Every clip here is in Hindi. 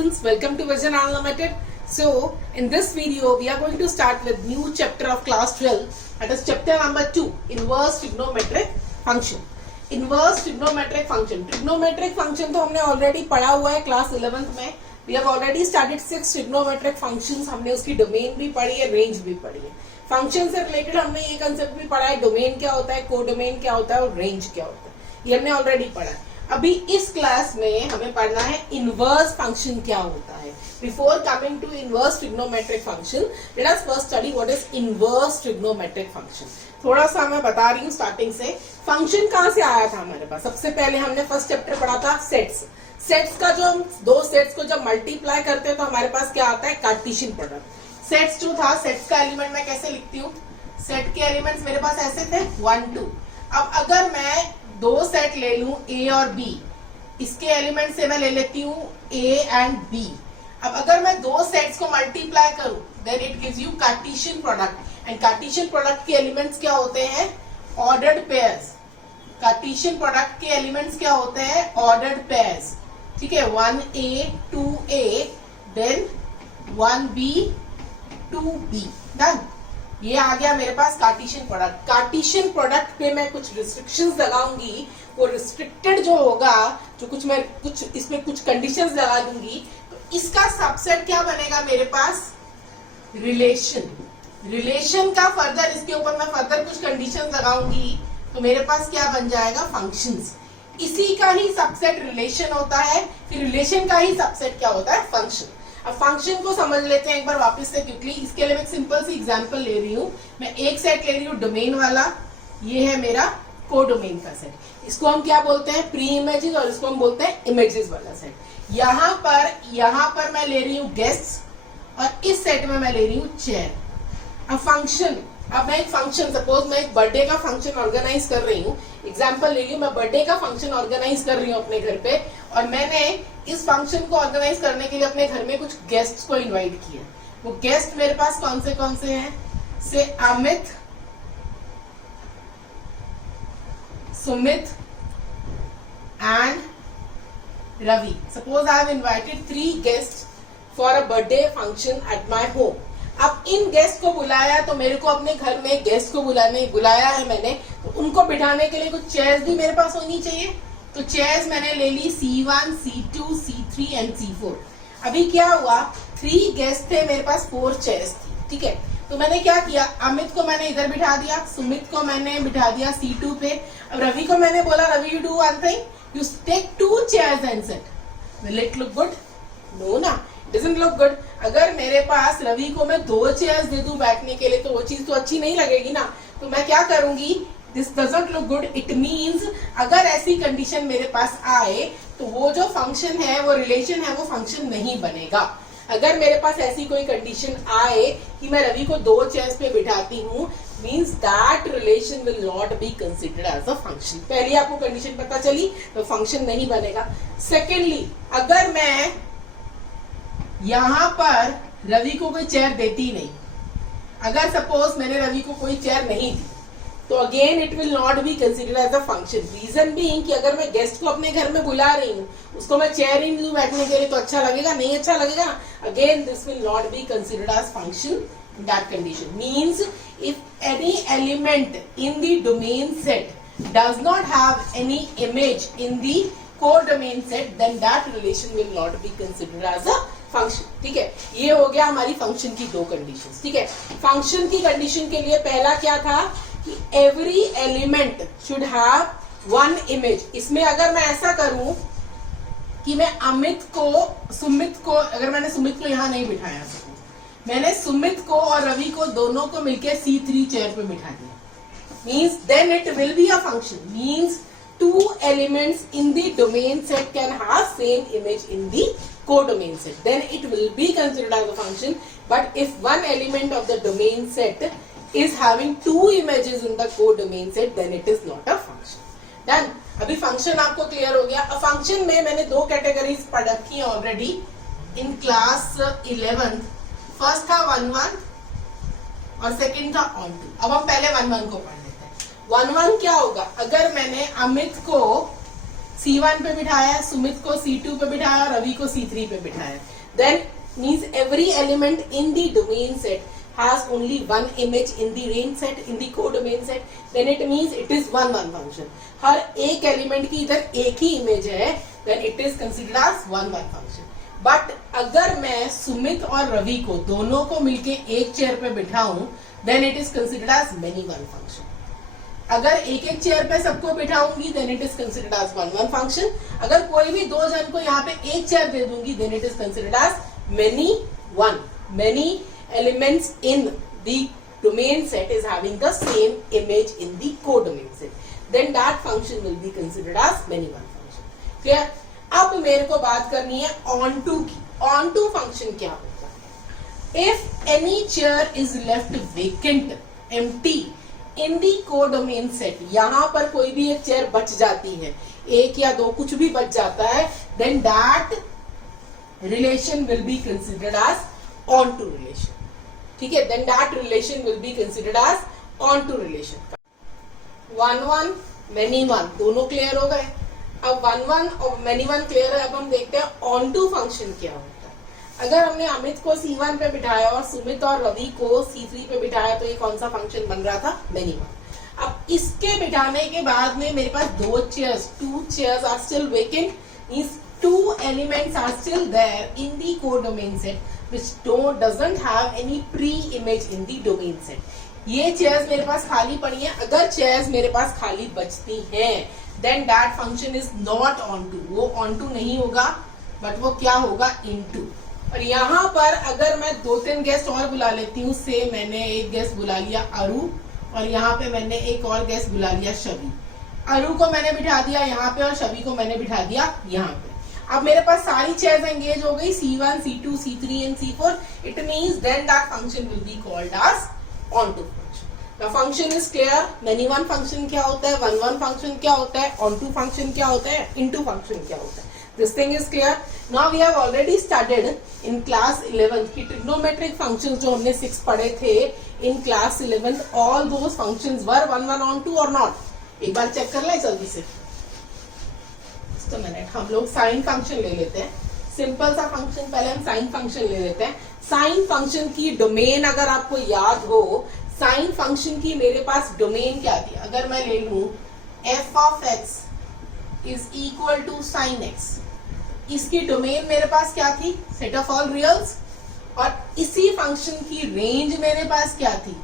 students, welcome to Vision Unlimited. So in this video we are going to start with new chapter of class 12, that is chapter number 2, inverse trigonometric function. Inverse trigonometric function. Trigonometric function तो हमने already पढ़ा हुआ है class 11th में. We have already started 6 trigonometric functions. हमने उसकी domain भी पढ़ी है, range भी पढ़ी है. फंक्शन से रिलेटेड हमने ये कंसेप्ट भी पढ़ा है, डोमेन क्या होता है, कोडोमेन क्या होता है और रेंज क्या होता है, ये हमने ऑलरेडी पढ़ा है. अभी इस क्लास में हमें पढ़ना है इनवर्स फंक्शन क्या होता है. Before coming to inverse trigonometric function, let us first study what is inverse trigonometric function. थोड़ा सा मैं बता रही हूँ स्टार्टिंग से. फंक्शन कहाँ से आया था हमारे पास? सबसे पहले हमने फर्स्ट चैप्टर पढ़ा था सेट्स. सेट्स का जो हम दो सेट्स को जब मल्टीप्लाई करते हैं तो हमारे पास क्या आता है, कार्टेशियन प्रोडक्ट. सेट्स जो था, सेट्स का एलिमेंट मैं कैसे लिखती हूँ, सेट के एलिमेंट्स मेरे पास ऐसे थे 1 2. अब अगर मैं दो सेट ले लूं ए और बी, इसके एलिमेंट से मैं ले लेती हूँ ए एंड बी. अब अगर मैं दो सेट्स को मल्टीप्लाई करूं then it gives you Cartesian product. And Cartesian product के एलिमेंट्स क्या होते हैं, ऑर्डर्ड पेयर्स. कार्टेशियन प्रोडक्ट के एलिमेंट्स क्या होते हैं, ऑर्डर्ड पेयर्स. ठीक है, 1a 2a then 1b 2b. Done. ये आ गया मेरे पास कार्टेशियन प्रोडक्ट. कार्टेशियन प्रोडक्ट पे मैं कुछ रिस्ट्रिक्शंस लगाऊंगी. वो रिस्ट्रिक्टेड जो होगा, जो मैं इसमें कुछ कंडीशंस लगा दूंगी, तो इसका सबसेट क्या बनेगा मेरे पास, रिलेशन. रिलेशन का फर्दर, इसके ऊपर मैं फर्दर कुछ कंडीशंस लगाऊंगी तो मेरे पास क्या बन जाएगा, फंक्शंस. इसी का ही सबसेट रिलेशन होता है, फिर रिलेशन का ही सबसेट क्या होता है, फंक्शन. अब फंक्शन को समझ लेते हैं एक बार वापस से क्विकली. इसके लिए मैं एक सिंपल सी एग्जांपल ले रही हूँ. मैं एक सेट ले रही हूँ डोमेन वाला, ये है मेरा कोडोमेन का सेट. इसको हम क्या बोलते हैं, प्री इमेजेस, और इसको हम बोलते हैं इमेजेस वाला सेट. यहाँ पर मैं ले रही हूँ गेस्ट्स और इस सेट में मैं ले रही हूँ चेयर. अब फंक्शन, अब मैं एक फंक्शन, सपोज मैं एक बर्थडे का फंक्शन ऑर्गेनाइज कर रही हूँ. एग्जाम्पल ले रही हूँ, मैं बर्थडे का फंक्शन ऑर्गेनाइज कर रही हूँ अपने घर पे, और मैंने इस फंक्शन को ऑर्गेनाइज करने के लिए अपने घर में कुछ गेस्ट्स को इनवाइट किया. वो गेस्ट मेरे पास कौन से हैं, से Amit, Sumit and Ravi. Suppose I have invited 3 guest for a birthday function at my home. अब इन गेस्ट को बुलाया तो मेरे को अपने घर में गेस्ट को बुलाया है मैंने, तो उनको बिठाने के लिए कुछ चेयर्स भी मेरे पास होनी चाहिए. तो चेयर्स मैंने ले ली C1, C2, C3 and C4. अभी क्या हुआ, 3 गेस्ट थे मेरे पास, 4 चेयर्स थी. ठीक है, तो मैंने क्या किया, अमित को मैंने इधर बिठा दिया, सुमित को मैंने बिठा दिया C2 पे. अब रवि को मैंने बोला, Ravi you do one thing, you take 2 chairs and sit. Will it look good? No ना, डजंट लुक गुड. अगर मेरे पास रवि को मैं 2 चेयर्स दे दूं बैठने के लिए तो वो चीज तो अच्छी नहीं लगेगी ना. तो मैं क्या करूंगी, this doesn't look good. It means अगर ऐसी कंडीशन मेरे पास आए तो वो जो फंक्शन है, वो रिलेशन है, वो फंक्शन नहीं बनेगा. अगर मेरे पास ऐसी कोई कंडीशन आए कि मैं रवि को 2 चेयर्स पे बिठाती हूँ, means that relation will not be considered as a function. पहली आपको कंडीशन पता चली, तो फंक्शन नहीं बनेगा. सेकेंडली, अगर मैं यहाँ पर रवि को कोई चेयर देती नहीं, अगर सपोज मैंने रवि को कोई चेयर नहीं दी, तो again it will not be considered as a function. Reason being कि अगर मैं गेस्ट को अपने घर में बुला रही हूँ, उसको मैं चेयर ही नहीं दूं बैठने के लिए, तो अच्छा लगेगा, नहीं अच्छा लगेगा. Again this will not be considered as function. That condition means if any element in the domain set does not have any image in the codomain set, then that relation will not be considered as a function. ठीक है, ये हो गया हमारी फंक्शन की 2 कंडीशंस. ठीक है, फंक्शन की कंडीशन के लिए पहला क्या था कि every element should have 1 image. इसमें अगर मैं ऐसा करूं कि मैं अमित को, सुमित को, अगर मैंने सुमित को यहां नहीं बिठाया, मैंने सुमित को और रवि को दोनों को मिलकर C3 चेयर पे बिठा दिया, means then it will be a function. Means 2 elements in the domain set can have same image in the codomain set, then it will be considered as a function. But if one element of the domain set is having 2 images in the codomain set, then it is not a function. Done. अभी फंक्शन आपको क्लियर हो गया. अब फंक्शन में मैंने 2 कैटेगरीज पढ़ रखी है ऑलरेडी इन क्लास 11. फर्स्ट था 1 1 और सेकंड था ऑन 2. अब हम पहले 1 1 को पढ़ लेते हैं. 1 1 क्या होगा, अगर मैंने अमित को C1 पे बिठाया, सुमित को C2 पे बिठाया, रवि को C3 पे बिठाया, then means every element in the domain set has only one image in the range set, in the codomain set, then it means it is one function. हर एक एलिमेंट की इधर एक ही इमेज है, then it is considered as one function. But अगर मैं सुमित और रवि को दोनों को मिलके एक चेयर पे बिठाऊं, then it is considered as many one function. अगर एक एक चेयर पे सबको बिठाऊंगी, then it is considered as one function. अगर कोई भी दो जन को यहाँ पे एक चेयर दे दूंगी, then it is considered as many one. Many elements in the domain set is having the same image in the codomain set, then that function will be considered as many one function. Clear? अब मेरे को बात करनी है onto की. Onto function क्या होता है? If any chair is left vacant, empty in the codomain set, यहाँ पर कोई भी एक चेयर बच जाती है, एक या दो कुछ भी बच जाता है, then that relation will be considered as onto relation. ठीक है, then that relation will be considered as onto relation. 1 many 1 दोनों क्लियर हो गए. अब 1 और many 1 क्लियर है. अब हम देखते हैं onto फंक्शन क्या होता है. अगर हमने अमित को C1 पे बिठाया और सुमित और रवि को C3 पे बिठाया, तो ये कौन सा फंक्शन बन रहा था? many 1. अब इसके बिठाने के बाद में मेरे पास दो chairs, 2 chairs are still vacant. These 2 elements are still there in the codomain set, which doesn't have any pre-image in the domain set. ये चेयर्स मेरे पास खाली पड़ी हैं. अगर चेयर्स मेरे पास खाली बचती हैं, then that function is not onto. वो onto नहीं होगा, बट वो क्या होगा? into. और यहाँ पर अगर मैं 2-3 गेस्ट और बुला लेती हूँ, से मैंने एक गेस्ट बुला लिया अरु, और यहाँ पे मैंने एक और गेस्ट बुला लिया शबी. अरु को मैंने बिठा दिया यहाँ पे और शबी को मैंने बिठा दिया यहाँ पे. अब मेरे पास सारी चेयर्स एंगेज हो गई, C1, C2, C3 and C4. It means then that function will be called as onto function. The function is clear. Many one function क्या होता है, one function क्या होता है, onto function क्या होता है, into function क्या होता है. This thing is clear. Now we have already studied in class 11 कि trigonometric functions जो हमने 6 पढ़े थे in class 11, all those functions were one onto or not. एक बार चेक कर ले जल्दी से. तो मिनट हम लोग साइन फंक्शन ले लेते हैं. सिंपल सा फंक्शन, पहले हम साइन फंक्शन ले लेते हैं. साइन फंक्शन की डोमेन अगर आपको याद हो, साइन फंक्शन की मेरे पास डोमेन क्या थी? अगर मैं ले लूं f of x is equal to sin x, इसकी डोमेन मेरे पास क्या थी? Set of all reals. और इसी फंक्शन की रेंज मेरे पास क्या थी?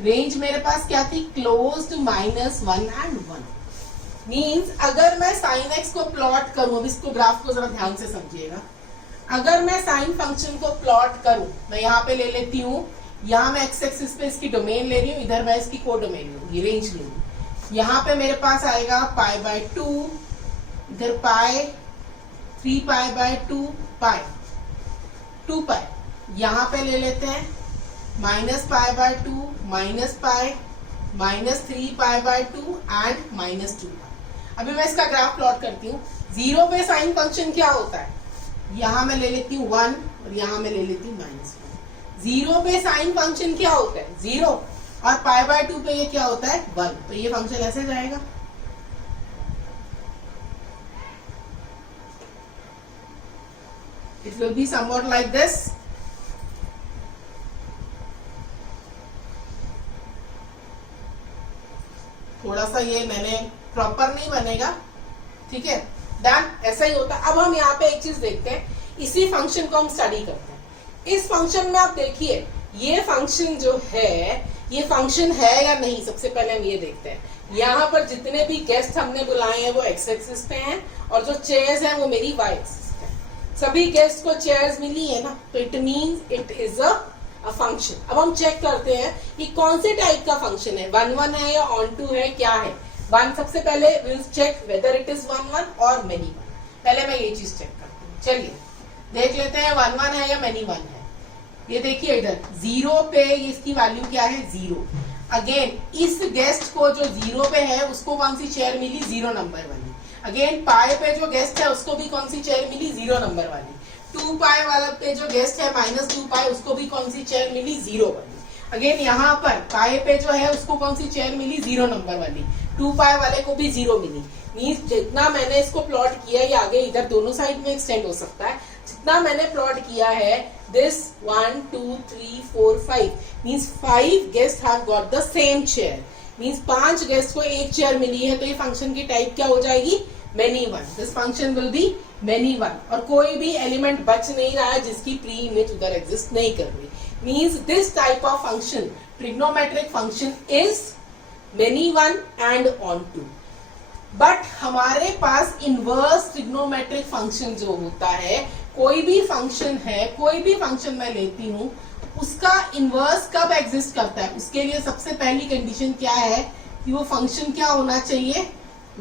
रेंज मेरे पास क्या थी? Closed -1 and 1. मीन्स अगर मैं साइन एक्स को प्लॉट करूं, अब इसको ग्राफ को जरा ध्यान से समझिएगा. अगर मैं साइन फंक्शन को प्लॉट करूं, मैं यहाँ पे ले लेती हूँ, यहाँ मैं एक्स एक्सिस पे इसकी डोमेन ले रही हूँ, इधर मैं इसकी कोडोमेन लूंगी, रेंज लूंगी. यहाँ पे मेरे पास आएगा π/2, इधर पाई, 3π/2 पाई, 2π. यहाँ पे ले लेते हैं -π/2, -π, -3π/2 एंड -2π. अभी मैं इसका ग्राफ प्लॉट करती हूँ. 0 पे साइन फंक्शन क्या होता है? यहाँ मैं ले लेती हूँ 1 और यहाँ मैं ले लेती हूँ -1. 0 पे साइन फंक्शन क्या होता है? 0. और π/2 पे ये क्या होता है? 1. तो ये फंक्शन ऐसे जाएगा. It will be somewhat like this. थोड़ा सा ये मैंने प्रॉपर नहीं बनेगा, ठीक है. डन, ऐसा ही होता है. अब हम यहाँ पे एक चीज देखते हैं, इसी फंक्शन को हम स्टडी करते हैं. इस फंक्शन में आप देखिए, ये फंक्शन जो है, ये फंक्शन है या नहीं, सबसे पहले हम ये देखते हैं. यहाँ पर जितने भी गेस्ट हमने बुलाए हैं वो एक्स एक्सिस पे हैं, और जो चेयर्स हैं वो मेरी वाई एक्सिस पे हैं. सभी गेस्ट को चेयर्स मिली है ना, तो it means it is a function. अब हम चेक करते हैं कि कौन से टाइप का फंक्शन है, 1 है या onto है, क्या है. 1 सबसे पहले will check whether it is 1 और many 1. पहले मैं ये चीज चेक करती हूँ. चलिए देख लेते हैं 1 है या many 1 है. ये देखिए इधर 0 पे इसकी वैल्यू क्या है? 0. अगेन इस गेस्ट को जो 0 पे है उसको कौन सी चेयर मिली? 0 नंबर वाली. अगेन पाई पे जो गेस्ट है उसको भी कौन सी चेयर मिली? 0 नंबर वाली. 2π वाला पे जो गेस्ट है -2π, उसको भी कौन सी चेयर मिली? 0 वाली. अगेन यहाँ पर पाई पे जो है उसको कौन सी चेयर मिली? 0 नंबर वाली. 2 पाई वाले को भी 0 मिली। मीन्स जितना मैंने इसको प्लॉट किया ये आगे इधर दोनों साइड में एक्सटेंड हो सकता है। जितना मैंने प्लॉट किया है this 1 2 3 4 5 means 5 guest have got the same chair. Means 5 guest को एक चेयर मिली है, तो ये फंक्शन की टाइप क्या हो जाएगी? Many one. This function will be many one. और कोई भी एलिमेंट बच नहीं रहा है जिसकी प्री इमेज उधर एग्जिस्ट नहीं कर रही। Means this type of function trigonometric function is many one and onto. But हमारे पास इनवर्स ट्रिग्नोमेट्रिक फंक्शन जो होता है, कोई भी फंक्शन है, कोई भी फंक्शन मैं लेती हूं, उसका इनवर्स कब एग्जिस्ट करता है? उसके लिए सबसे पहली कंडीशन क्या है कि वो फंक्शन क्या होना चाहिए?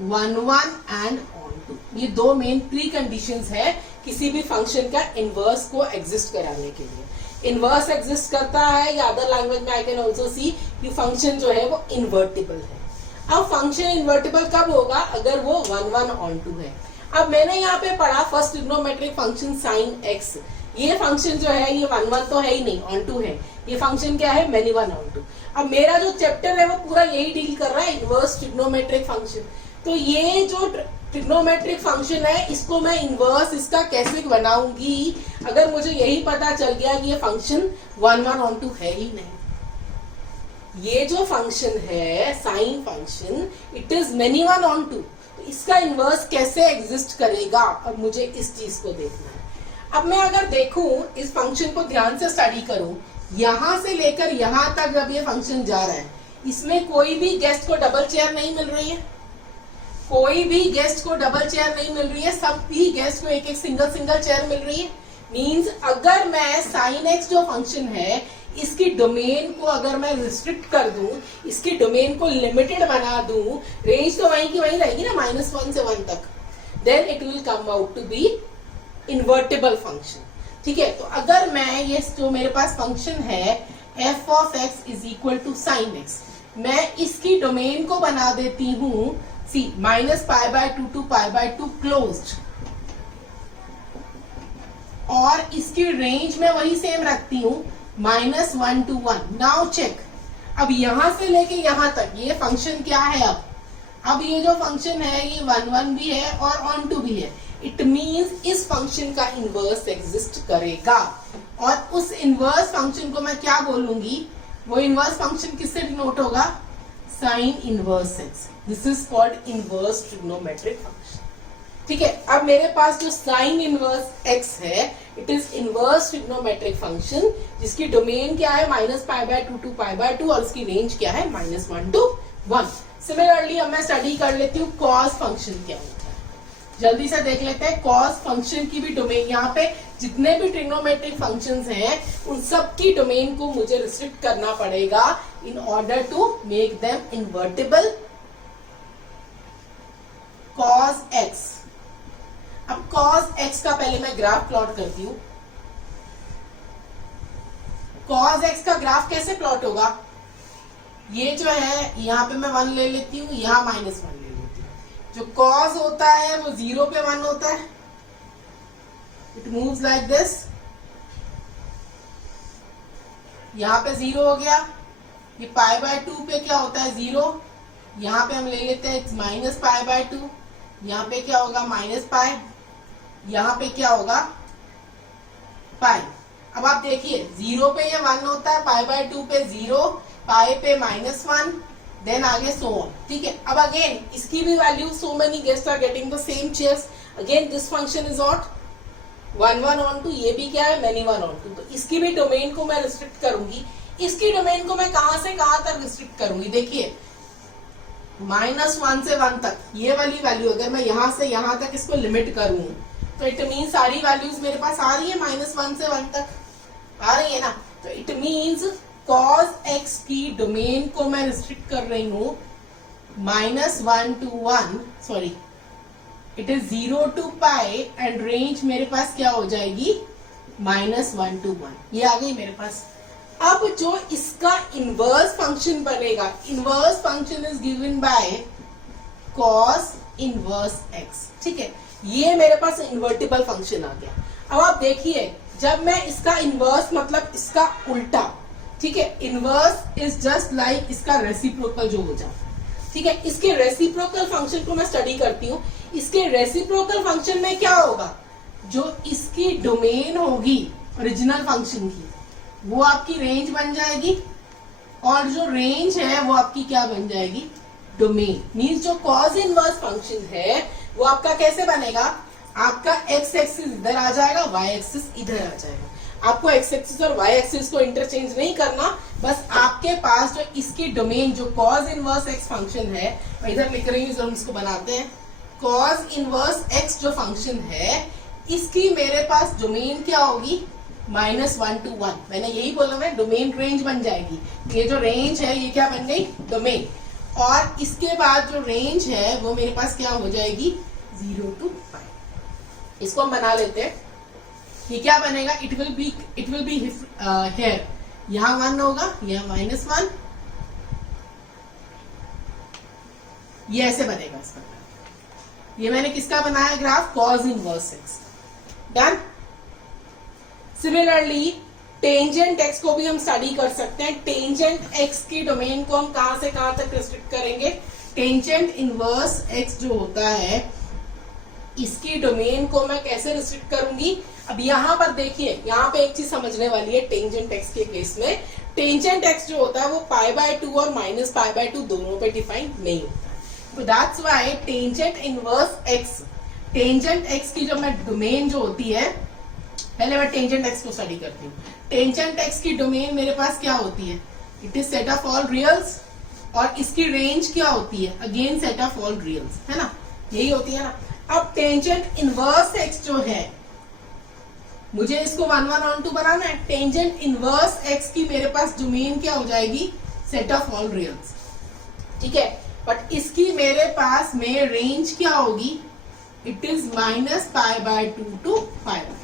1 1 एंड ऑन टू। ये दो मेन प्री कंडीशंस है किसी भी फंक्शन का इनवर्स को एग्जिस्ट कराने के लिए। इनवर्स एग्जिस्ट करता है या अदर लैंग्वेज में आई कैन ऑल्सो सी कि फंक्शन जो है वो इन्वर्टिबल है। अब फंक्शन इन्वर्टिबल कब होगा? अगर वो 1 1 ऑन टू है। अब मैंने यहाँ पे पढ़ा first trigonometric function sine x. ये फंक्शन जो है ये 1 1 तो है ही नहीं, ऑन टू है। ये फंक्शन क्या है? Many one onto. अब मेरा जो चैप्टर है वो पूरा यही डील कर रहा है इनवर्स ट्रिग्नोमेट्रिक फंक्शन। तो ये जो ट्रिग्नोमेट्रिक फंक्शन है इसको मैं इनवर्स इसका कैसे बनाऊंगी अगर मुझे यही पता चल गया कि ये फंक्शन 1 1 ऑन टू है ही नहीं। ये जो फंक्शन है sine function it is many one onto, तो इसका इनवर्स कैसे एग्जिस्ट करेगा? अब मुझे इस चीज को देखना है। अब मैं अगर देखूं इस फंक्शन को ध्यान से स्टडी करूं, यहां से लेकर यहां तक जब ये फंक्शन जा रहा है इसमें कोई भी गेस्ट को डबल चेयर नहीं मिल रही है। कोई भी गेस्ट को डबल चेयर नहीं मिल रही है, सब भी गेस्ट को एक एक सिंगल चेयर मिल रही है। मींस अगर मैं साइन एक्स जो फंक्शन है इसकी डोमेन को अगर मैं रिस्ट्रिक्ट कर दूं, इसकी डोमेन को लिमिटेड बना दूं, रेंज तो वहीं की वहीं रहेगी ना -1 से 1 तक, then it will come out to be invertible function. ठीक है, तो अगर मैं ये जो मेरे पास फंक्शन है f of x is equal to sine x, मैं इसकी डोमेन को बना देती हूँ सी -π/2 to π/2 क्लोज्ड, और इसकी रेंज में वही सेम रखती हूँ -1 to 1। नाउ चेक, अब यहां से लेके यहां तक ये फंक्शन क्या है? अब ये जो फंक्शन है ये 1 1 भी है और ऑन टू भी है। इट मीन्स इस फंक्शन का इनवर्स एग्जिस्ट करेगा, और उस इनवर्स फंक्शन को मैं क्या बोलूंगी? वो इनवर्स फंक्शन किससे डिनोट होगा? Sine inverse x. This is called inverse trigonometric function. ठीक है, अब मेरे पास जो साइन इनवर्स एक्स है it is inverse trigonometric function जिसकी डोमेन क्या है -π/2 to π/2 और उसकी रेंज क्या है -1 to 1। सिमिलरली अब मैं स्टडी कर लेती हूँ कॉस फंक्शन क्या होता है। जल्दी से देख लेते हैं कॉस फंक्शन की भी डोमेन। यहाँ पे जितने भी ट्रिग्नोमेट्रिक फंक्शंस हैं उन सब की डोमेन को मुझे रिस्ट्रिक्ट करना पड़ेगा in order to make them invertible. Cos x, अब कॉस एक्स का पहले मैं ग्राफ प्लॉट करती हूँ। कॉस एक्स का ग्राफ कैसे प्लॉट होगा? ये जो है यहाँ पे मैं 1 ले लेती हूँ, यहाँ -1 ले लेती हूँ। जो कॉस होता है वो 0 पे 1 होता है। It moves like this. यहाँ पे 0 हो गया। ये π/2 पे क्या होता है? 0। यहाँ पे हम ले लेते हैं -π/2। यहाँ पे क्या होगा? -π। यहाँ पे क्या होगा? π। अब आप देखिए 0 पे ये 1 होता है, π/2 पे 0, π पे -1, देन आगे सो ऑन। ठीक है, अब अगेन इसकी भी value so many guest are getting the same chairs. Again this function is not 1 1 onto. ये भी क्या है? Many one onto. तो इसकी भी डोमेन को मैं रिस्ट्रिक्ट करूंगी। इसकी डोमेन को मैं कहां से कहां तक रिस्ट्रिक्ट करूंगी? देखिए -1 से 1 तक ये वाली वैल्यू अगर मैं यहां से यहां तक इसको लिमिट करूं तो इट मीन सारी वैल्यूज मेरे पास आ रही है -1 से 1 तक आ रही है ना। तो इट मीन्स cos x की डोमेन को मैं रिस्ट्रिक्ट कर रही हूं -1 to 1, sorry it is 0 to π and range मेरे पास क्या हो जाएगी? -1 to 1। ये आ गई मेरे पास। अब जो इसका इनवर्स फंक्शन बनेगा, inverse function is given by cos inverse x। ठीक है, ये मेरे पास इन्वर्टिबल फंक्शन आ गया। अब आप देखिए जब मैं इसका इनवर्स मतलब इसका उल्टा, ठीक है, इनवर्स इज जस्ट लाइक इसका रेसिप्रोकल जो हो जाता है। ठीक है, इसके रेसिप्रोकल फंक्शन को मैं स्टडी करती हूँ। इसके रेसिप्रोकल फंक्शन में क्या होगा, जो इसकी डोमेन होगी ओरिजिनल फंक्शन की, वो आपकी रेंज बन जाएगी, और जो रेंज है वो आपकी क्या बन जाएगी, डोमेन। मीन्स जो कॉज इनवर्स फंक्शन है वो आपका कैसे बनेगा, आपका एक्स एक्सिस इधर आ जाएगा, वाई एक्सिस इधर आ जाएगा। आपको एक्स एक्सिस और वाई एक्सिस को इंटरचेंज नहीं करना, बस आपके पास जो इसकी डोमेन जो कॉज इनवर्स एक्स फंक्शन है, मैं इधर लिख रही हूँ, हम इसको बनाते हैं। कॉज इनवर्स एक्स जो फंक्शन है, इसकी मेरे पास डोमेन क्या होगी, -1 to 1। मैंने यही बोला ना, डोमेन रेंज बन जाएगी। ये जो रेंज है ये क्या बन गई, डोमेन। और इसके बाद जो रेंज है वो मेरे पास क्या हो जाएगी, 0 to 5। इसको हम बना लेते हैं। ये क्या बनेगा, इट विल बी हियर, यहाँ 1 होगा, यहाँ -1, ये ऐसे बनेगा इसका। ये मैंने किसका बनाया graph, cause inverse x. Done. Similarly tangent x को भी हम स्टडी कर सकते हैं। टेंजेंट एक्स की डोमेन को हम कहां से कहां तक रिस्ट्रिक्ट करेंगे, टेंजेंट इनवर्स एक्स जो होता है इसकी डोमेन को मैं कैसे रिस्ट्रिक्ट करूंगी। अब यहाँ पर देखिए, यहाँ पे एक चीज समझने वाली है टेंजेंट एक्स के केस में। टेंजेंट एक्स जो होता है वो π/2 और -π/2 दोनों पे डिफाइन नहीं होता है। तो that's why tangent inverse x, tangent x की जो मैं डोमेन जो होती है, पहले मैं टेंजेंट एक्स को स्टडी करती हूँ। टेंजेंट एक्स की डोमेन मेरे पास क्या होती है, it is set of all reals, और इसकी रेंज क्या होती है, again set of all reals, है ना, यही होती है ना। अब टेंजेंट इनवर्स एक्स जो है, मुझे इसको 1 1 on 2 बनाना है। टेंजेंट इनवर्स एक्स की मेरे पास डोमेन क्या हो जाएगी, सेट ऑफ ऑल रियल्स, ठीक है। बट इसकी मेरे पास में रेंज क्या होगी, it is -π/2 to π/2।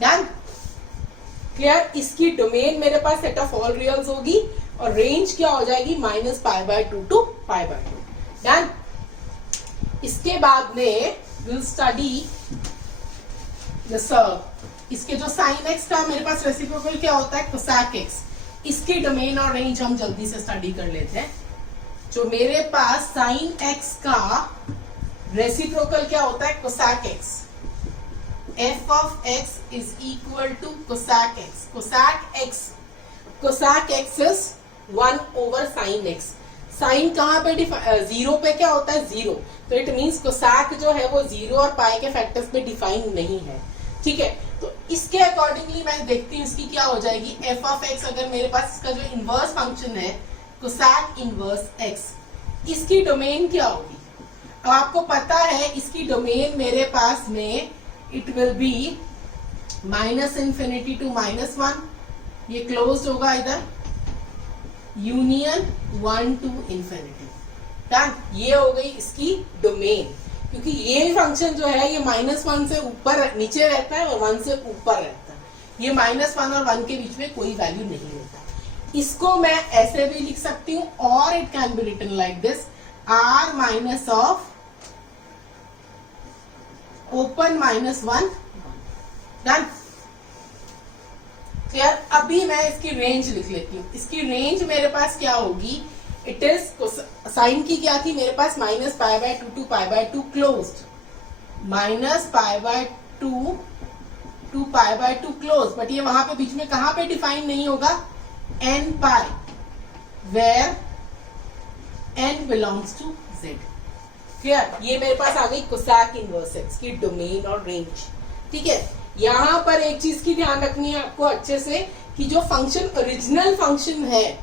Done, clear. इसकी डोमेन मेरे पास सेट ऑफ ऑल रियल्स होगी, और रेंज क्या हो जाएगी, -π/2 to π/2। डन। इसके बाद में विल स्टडी इसके जो साइन एक्स का मेरे पास रेसिप्रोकल क्या होता है, कोसैक एक्स। इसकी डोमेन और रेंज हम जल्दी से स्टडी कर लेते हैं। जो मेरे पास साइन एक्स का रेसिप्रोकल क्या होता है, cosec x. f of x is equal to cosec x. Cosec x is 1 over sin x. Sign कहाँ पे जीरो पे क्या होता है, जीरो। तो इट मीन्स कोसैक जो है वो जीरो और पाई के फैक्टर्स पे डिफाइन नहीं है, ठीक है। तो इसके अकॉर्डिंगली मैं देखती हूँ इसकी क्या हो जाएगी, f of x। अगर मेरे पास इसका जो इनवर्स फंक्शन है कोसैक इनवर्स x, इसकी डोमेन क्या होगी। अब आपको पता है इसकी डोमेन मेरे पास में इट विल बी -∞ to -1, ये क्लोज होगा इधर, यूनियन 1 to ∞। डन, ये हो गई इसकी डोमेन। क्योंकि ये फंक्शन जो है ये -1 से ऊपर नीचे रहता है और 1 से ऊपर रहता है, ये -1 और 1 के बीच में कोई वैल्यू नहीं होता। इसको मैं ऐसे भी लिख सकती हूँ, और it can be written like this, r minus of open -1। Done, clear. अभी मैं इसकी रेंज लिख लेती हूँ। इसकी रेंज मेरे पास क्या होगी, इट इज साइन की क्या थी मेरे पास, -π/2 to π/2 closed, -π/2 to π/2 close. But ये वहां पे बीच में कहां पे डिफाइन नहीं होगा, n π, where n belongs to z। Clear, ये मेरे पास आ गई कोसैक इनवर्स एक्स की डोमेन और रेंज, ठीक है। यहाँ पर एक चीज की ध्यान रखनी है आपको अच्छे से, कि जो फंक्शन ओरिजिनल फंक्शन है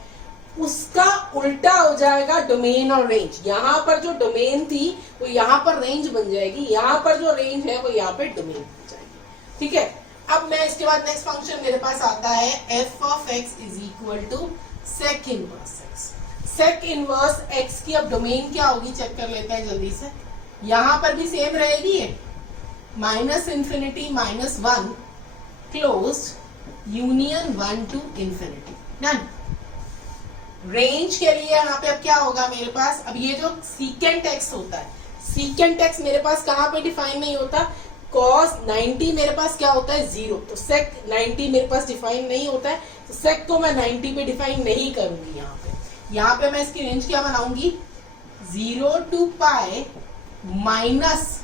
उसका उल्टा हो जाएगा डोमेन और रेंज। यहाँ पर जो डोमेन थी वो यहाँ पर रेंज बन जाएगी, यहाँ पर जो रेंज है वो यहाँ पे डोमेन बन जाएगी, ठीक है। अब मैं इसके बाद नेक्स्ट फंक्शन मेरे पास आता है f of x is equal to sec inverse x. Sec inverse x की अब डोमेन क्या होगी चेक कर लेते हैं जल्दी से। यहाँ पर भी सेम रहेगी, -∞ -1 closed union 1 to ∞। Done. Range के लिए यहाँ पे अब क्या होगा मेरे पास, अब ये जो सीकेंट एक्स होता है, सीकेंट एक्स मेरे पास कहाँ पे डिफाइन नहीं होता, cos 90 मेरे पास क्या होता है 0, तो sec 90 मेरे पास डिफाइन नहीं होता है, तो sec को मैं 90 पे डिफाइन नहीं करूंगी। यहाँ पे मैं इसकी रेंज क्या बनाऊंगी, 0 to pi minus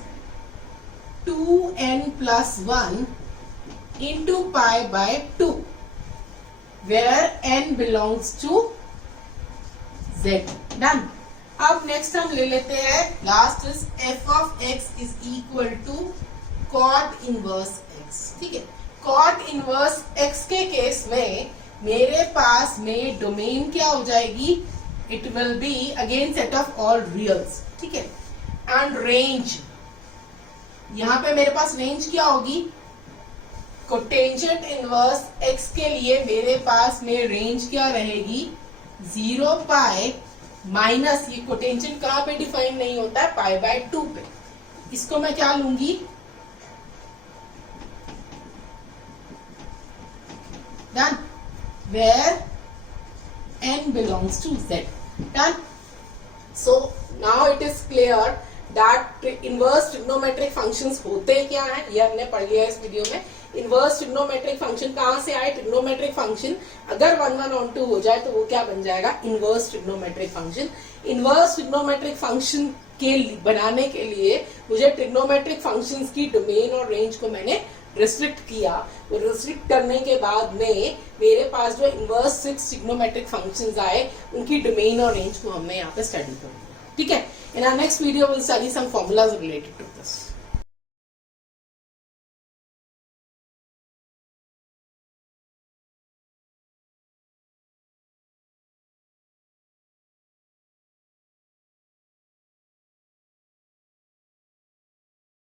2n plus 1 into pi by 2, where n belongs to z. Done. अब नेक्स्ट हम ले लेते हैं, last is f of x is equal to cot inverse x. ठीक है, cot inverse x के केस में मेरे पास में डोमेन क्या हो जाएगी, it will be again set of all reals. ठीक है, एंड रेंज, यहां पे मेरे पास रेंज क्या होगी, कोटेंजेंट इनवर्स x के लिए मेरे पास में रेंज क्या रहेगी, 0 पाई माइनस, ये कोटेंजेंट कहां पे डिफाइन नहीं होता है, पाई बाय 2 पे. इसको मैं क्या लूंगी, done, where n belongs to z. Done. So now it is clear that inverse trigonometric functions होते क्या हैं, ये हमने पढ़ लिया इस वीडियो में. इनवर्स ट्रिग्नोमेट्रिक फंक्शन कहां से आए, ट्रिग्नोमेट्रिक फंक्शन अगर 1 1 on 2 हो जाए तो वो क्या बन जाएगा, inverse trigonometric function. Inverse trigonometric function के बनाने के लिए मुझे ट्रिग्नोमेट्रिक फंक्शंस की डोमेन और रेंज को मैंने रिस्ट्रिक्ट किया. वो रिस्ट्रिक्ट करने के बाद में मेरे पास जो इनवर्स 6 ट्रिग्नोमेट्रिक फंक्शंस आए, उनकी डोमेन और रेंज को हमने यहाँ पे स्टडी कर लिया. ठीक है, in our next video will study some formulas related to this.